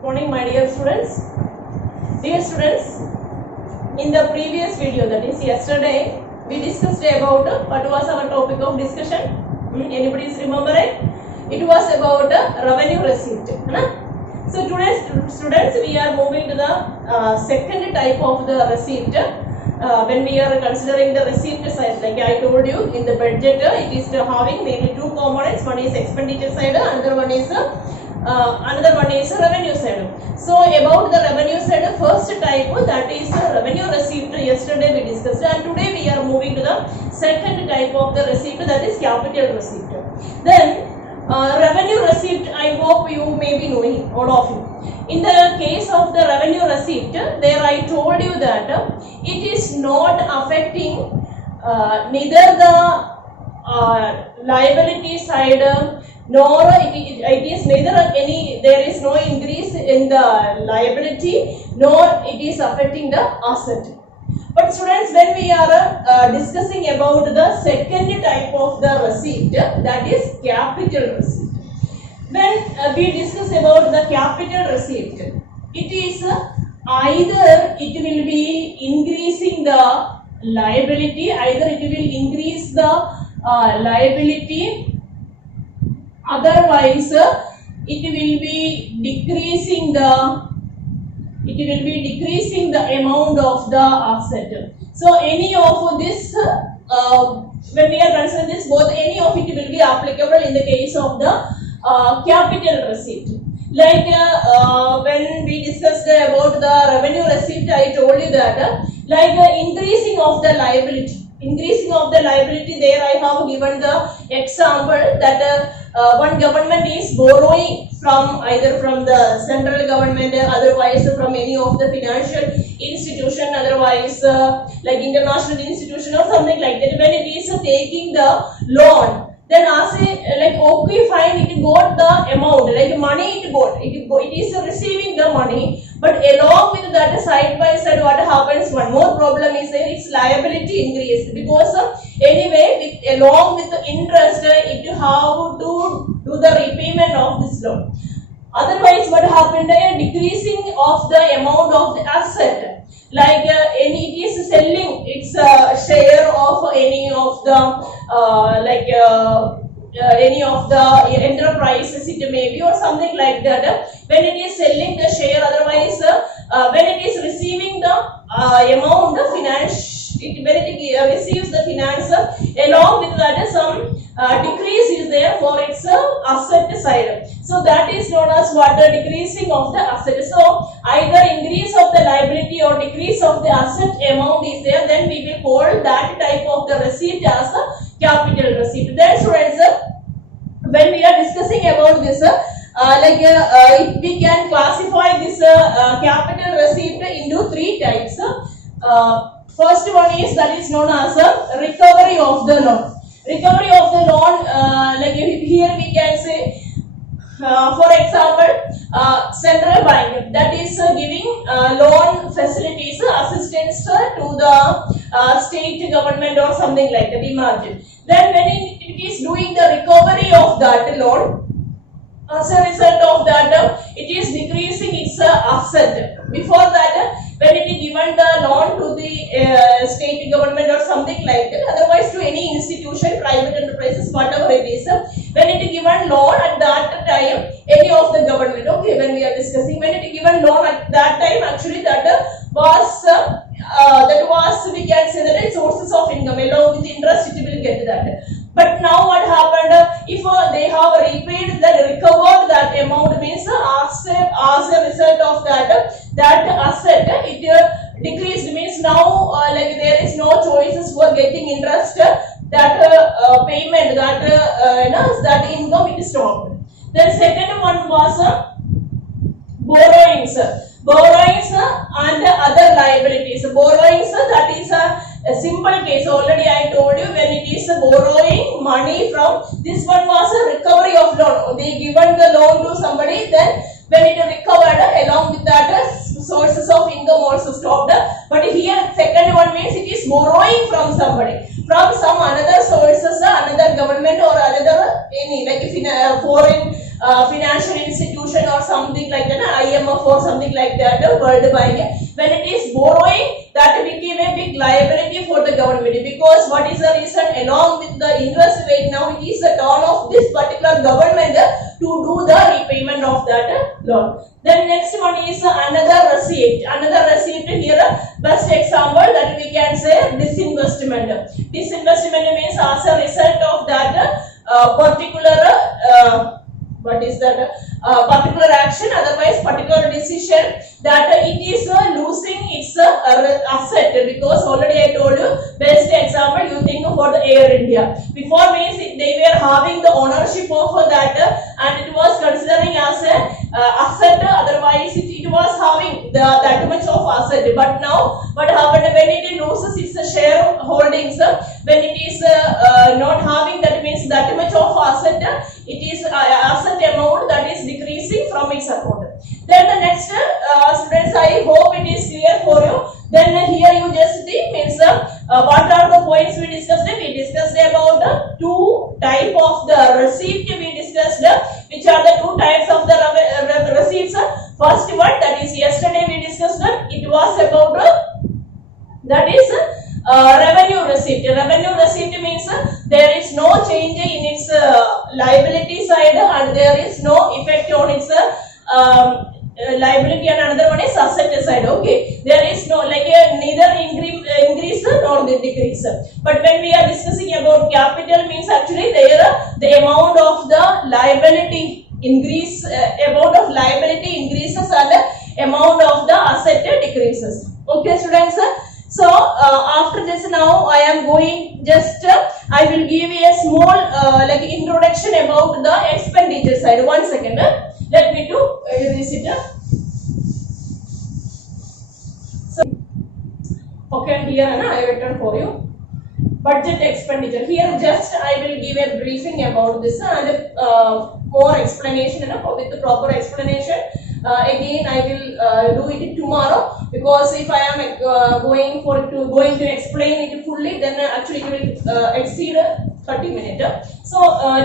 Good morning, my dear students. Dear students, in the previous video, that is yesterday, we discussed about what was our topic of discussion. Anybody remember it? It was about revenue receipt. So today, students, we are moving to the second type of the receipt. When we are considering the receipt side, like I told you, in the budget, it is having mainly two components. One is expenditure side, another one is revenue side. So about the revenue side, first type, that is revenue receipt. Yesterday we discussed, and today we are moving to the second type of the receipt, that is capital receipt. Then revenue receipt, I hope you may be knowing, all of you. In the case of the revenue receipt, there I told you that it is not affecting neither the liability side, nor it is neither there is no increase in the liability, nor it is affecting the asset. But students, when we are discussing about the second type of the receipt, that is capital receipt. When we discuss about the capital receipt, it is either it will be increasing the liability, either it will increase the liability, otherwise it will be decreasing the amount of the asset. So any of this, when we are considering this, both any of it will be applicable in the case of the capital receipt. Like when we discussed about the revenue receipt, I told you that increasing of the liability. Increasing of the liability, there I have given the example that one government is borrowing from either from the central government, otherwise from any of the financial institution, otherwise like international institution or something like that. When it is taking the loan, then as okay, fine, it got the amount, like money it is receiving the money, but along with that, side by side, what happens, one more problem is there, its liability increased, because anyway, along with the interest, it have to do the repayment of this loan. Otherwise, what happened, a decreasing of the amount of the asset, like it is selling its share of any of the any of the enterprises, it may be, or something like that. When it is selling the share, otherwise when it is receiving the amount of finance, when it receives the finance, along with that some decrease is there for its asset side. So that is known as what, decreasing of the asset. So either increase of the liability or decrease of the asset amount is there, then we will call that type of the receipt as a capital receipt. Then students, when we are discussing about this, we can classify this capital receipt into three types. First one is that is known as recovery of the loan. Recovery of the loan, like here we can say, for example, central bank that is giving loan facilities, assistance to the state government or something like that, imagine. Then when it is doing the recovery of that loan, as a result of that, it is decreasing its asset. Before that, when it is given the loan to the state government or something like that, otherwise to any institution, private enterprises, whatever it is, when it is given loan at that time, any of the government, okay, when we are discussing, when it is given loan at that time, actually that was we can say that it's sources of income, along with the interest it will get that. But now what happened, if they have repaid recovered that amount, means as a result of that asset, it decreased, means now there is no choices for getting interest, that payment, that income, it is stopped. Then second one was borrowings and other liabilities. Borrowings, that is a simple case. Already I told you, when it is borrowing money from, this one was a recovery of loan. They given the loan to somebody, then when it recovered, along with that sources of income also stopped. But here second one means it is borrowing from somebody, from some another sources, another government or another any, like if in a foreign financial institution or something like that, IMF or something like that, World Bank, when it is borrowing, that became a big liability for the government, because what is the reason? Along with the interest rate, now it is the turn of this particular government to do the repayment of that loan. Then next one is another receipt. Another receipt here, best example that we can say disinvestment. Disinvestment means as a result of that particular what is that particular action, otherwise particular decision, that it is losing its asset, because already I told you, best example you think for the Air India. Before means they were having the ownership of that and it was considering as a asset, otherwise it was having that much of asset. But now what happened when it loses its share holdings, when it is not having that means that much of asset, it is asset amount that is decreasing from its account. Then the next students, I hope it is clear for you. Then here you just see means what are the points we discussed? We discussed about two type of the receipt we discussed, which are the two types of the receipts. First one, that is yesterday we discussed, it was about that is revenue receipt. Revenue receipt means there is no change in its liability side and there is no effect on its liability, and another one is asset side. Okay, there is no like neither increase nor the decrease. But when we are discussing about capital means actually there the amount of the liability increase, amount of liability increases and the amount of the asset decreases. Okay students, so after this now I am going just I will give you a small like introduction about the expenditure side. 1 second, let me do erase it. So okay, here I written for you budget expenditure. Here just I will give a briefing about this and more explanation with the proper explanation. Again I will do it tomorrow, because if I am going to explain it fully, then actually it will exceed 30 minutes. So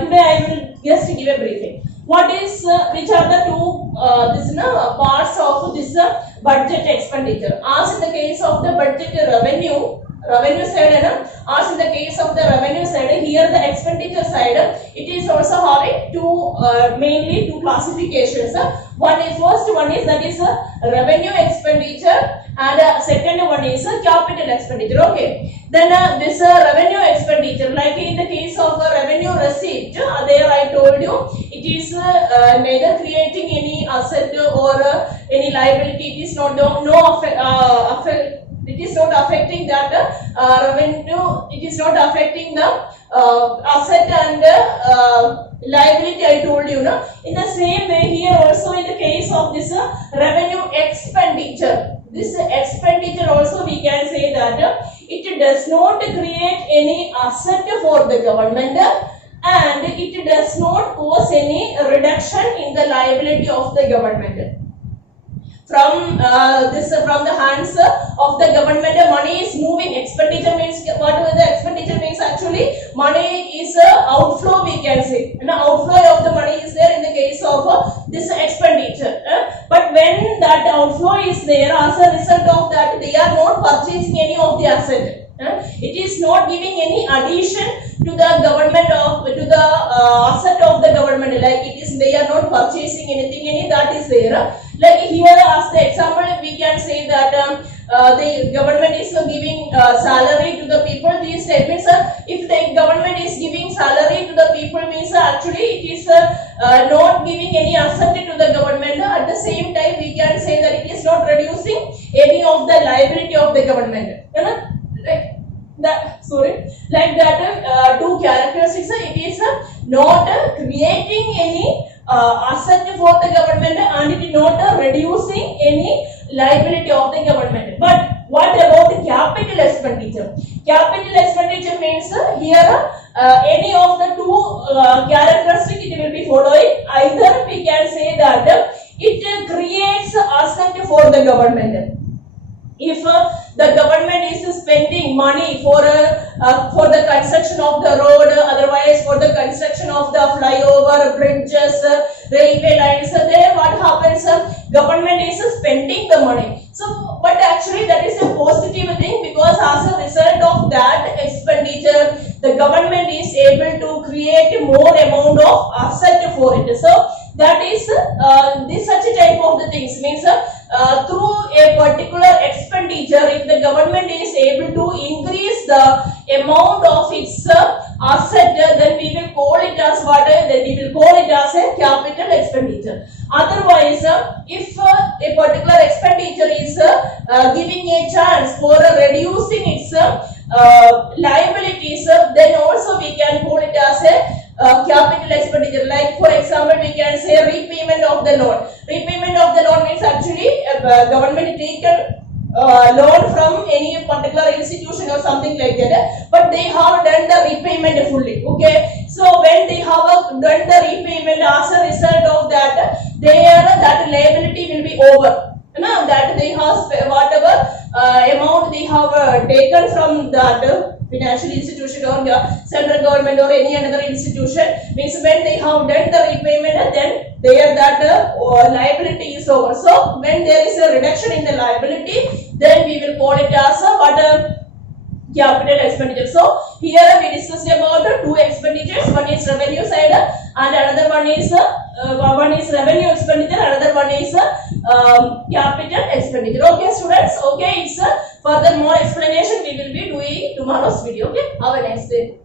today I will just give a briefing. What is which are the two parts of this budget expenditure? As in the case of the budget revenue side, as in the case of the revenue side, here the expenditure side, it is also having mainly two classifications. First one is that is revenue expenditure, and second one is capital expenditure. Okay, then this revenue expenditure, like in the case of revenue receipt, there I told you it is neither creating any asset or any liability. It is not it is not affecting that revenue, it is not affecting the asset and liability, I told you. In the same way here also in the case of this revenue expenditure, this expenditure also we can say that it does not create any asset for the government and it does not cause any reduction in the liability of the government. From the hands of the government, money is moving. Expenditure means whatever the expenditure means, actually money is outflow, we can say. An outflow of the money is there in the case of this expenditure. But when that outflow is there, as a result of that, they are not purchasing any of the asset. It is not giving any addition to the government to the asset of the government. Like it is, they are not purchasing anything. That is there. Like here, as the example, we can say that the government is giving salary to the people. These statements, if the government is giving salary to the people, means actually it is not giving any asset to the government. At the same time, we can say that it is not reducing any of the liability of the government. Like that two characteristics, it is not creating any asset for the government and it is not reducing any liability of the government. But what about the capital expenditure? Capital expenditure means here any of the two characteristics it will be following. Either we can say that it creates asset for the government. If the government is spending money for the construction of the road, otherwise for the construction of the flyover, bridges, the money. So, but actually that is a positive thing, because as a result of that expenditure, the government is able to create more amount of asset for it. So that is this such a type of the things means through a particular expenditure, if the government is able to increase the amount of its asset, then we will call it as what? Then we will call it as a capital expenditure. Otherwise, if a particular expenditure is giving a chance for reducing its liabilities, then also we can call it as a capital expenditure. Like for example, we can say repayment of the loan. Repayment of the loan means actually government taken loan from any particular institution or something like that, but they have done the repayment fully. Okay, so when they have done the repayment, as a result of that, that liability will be over. Now that they have whatever amount they have taken from that financial institution or the central government or any another institution, means when they have done the repayment, then that liability is over. So when there is a reduction in the liability, then we will call it as a capital expenditure. So here we discussed about two expenditures. One is revenue side and another one is revenue expenditure, another one is capital expenditure. Okay students, okay, it's further more explanation we will be doing tomorrow's video. Okay, have a nice day.